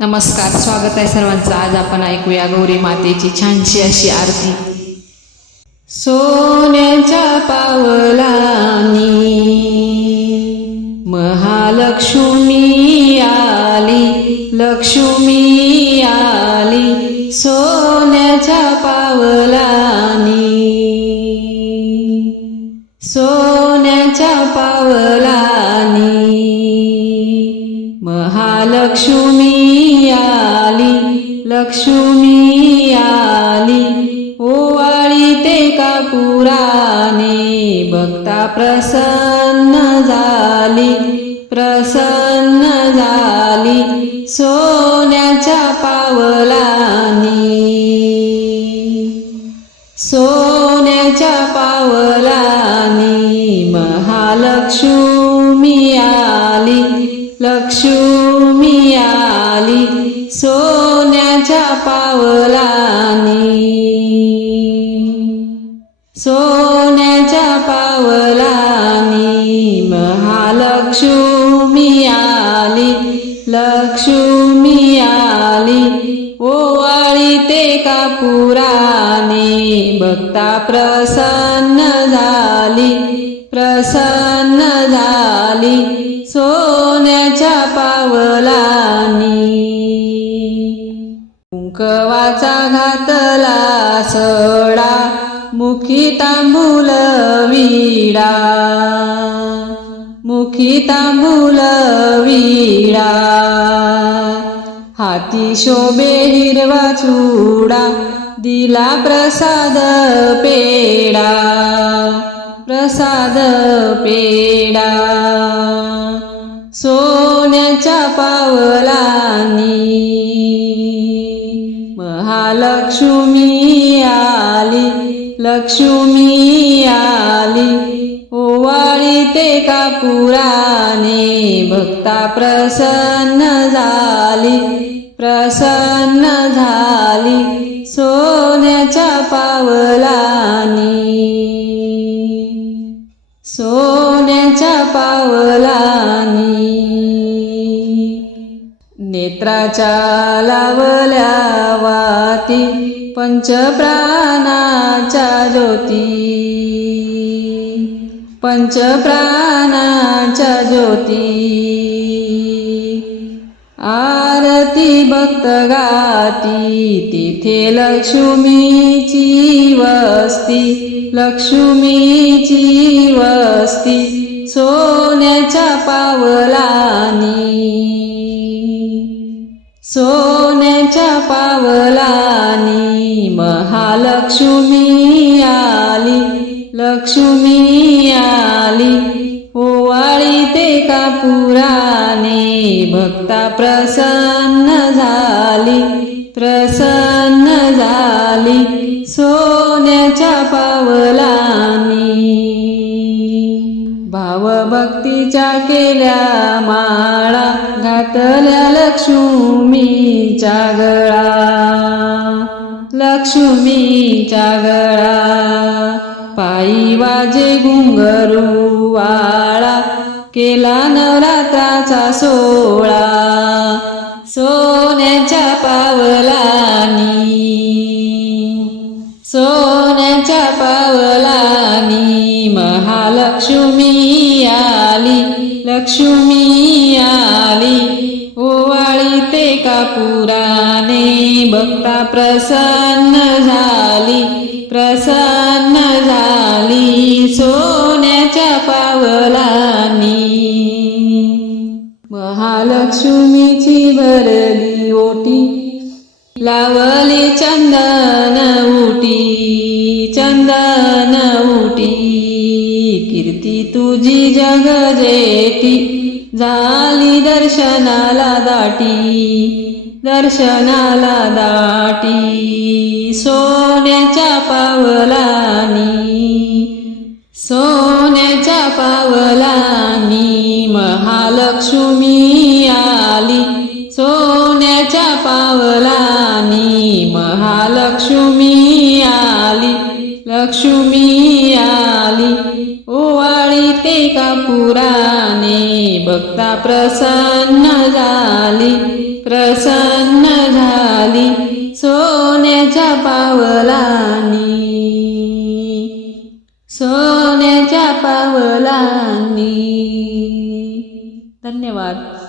नमस्कार स्वागत आहे सर्वांचं. आज आपण ऐकूया गौरी मातेची छानशी अशी आरती. सोन्याच्या पावलानी महालक्ष्मी आली लक्ष्मी आली सोन्याच्या पावलानी. सोन्याच्या पावलानी महालक्ष्मी आली लक्ष्मी आली. ओवाळी ते कापुराने भक्ता प्रसन्न झाली प्रसन्न झाली सोन्याच्या पावलानी. सोन्याच्या पावलानी महालक्ष्मी आली लक्ष्मी आली सोन्याच्या पावलानी. सोन्याच्या पावलानी महालक्ष्मी आली. लक्ष्मी आली. ओवाळी ते कापुराने भक्ता प्रसन्न झाली. प्रसन्न झाली सोन्याच्या पावलानी. कुंकवाचा घातला सडा मुखी तांबूल विडा. मुखी तांबूल विडा. हाती शोभे हिरवा चुडा दिला प्रसाद पेडा. प्रसाद पेडा सोन्याच्या पावलानी महालक्ष्मी आली लक्ष्मी आली. ओवाळी ते कापुराने भक्ता प्रसन्न झाली प्रसन्न झाली. सोन्याच्या पावलानी सोन्याच्या पावलानी. नेत्राच्या लावल्या वाती पंचप्राणाच्या ज्योती. पंचप्राणाच्या ज्योती. आरती भक्त गाती तिथे लक्ष्मीची वस्ती. लक्ष्मीची वस्ती सोन्याच्या पावलानी. सोन्याच्या पावलानी महालक्ष्मी आली लक्ष्मी आली ओवाळी एका कापुराने भक्ता प्रसन्न झाली प्रसन्न झाली सोन्याच्या पावलानी. भावभक्तीच्या केल्या माळा घातल्या लक्ष्मीच्या गळा. लक्ष्मीच्या गळा. पायी वाजे घुंगरू वाळा केला नवरात्राचा सोळा सोन्याच्या पावलानी. सोन्याच्या पावलानी महालक्ष्मी आली. लक्ष्मी आली. ओवाळी ते कापुराने भक्ता प्रसन्न झाली. महालक्ष्मीची भरली ओटी. लावली चंदन उटी चंदन उटी. कीर्ती तुझी जग जेटी. झाली दर्शनाला दाटी दर्शनाला दाटी. सोन्याच्या पावलानी सोन्याच्या पावलानी महालक्ष्मी सोन्याच्या पावलानी महालक्ष्मी आली. लक्ष्मी आली. ओवाळी ते कापुराने भक्ता प्रसन्न झाली. प्रसन्न झाली. सोन्याच्या पावलांनी सोन्याच्या पावलांनी धन्यवाद.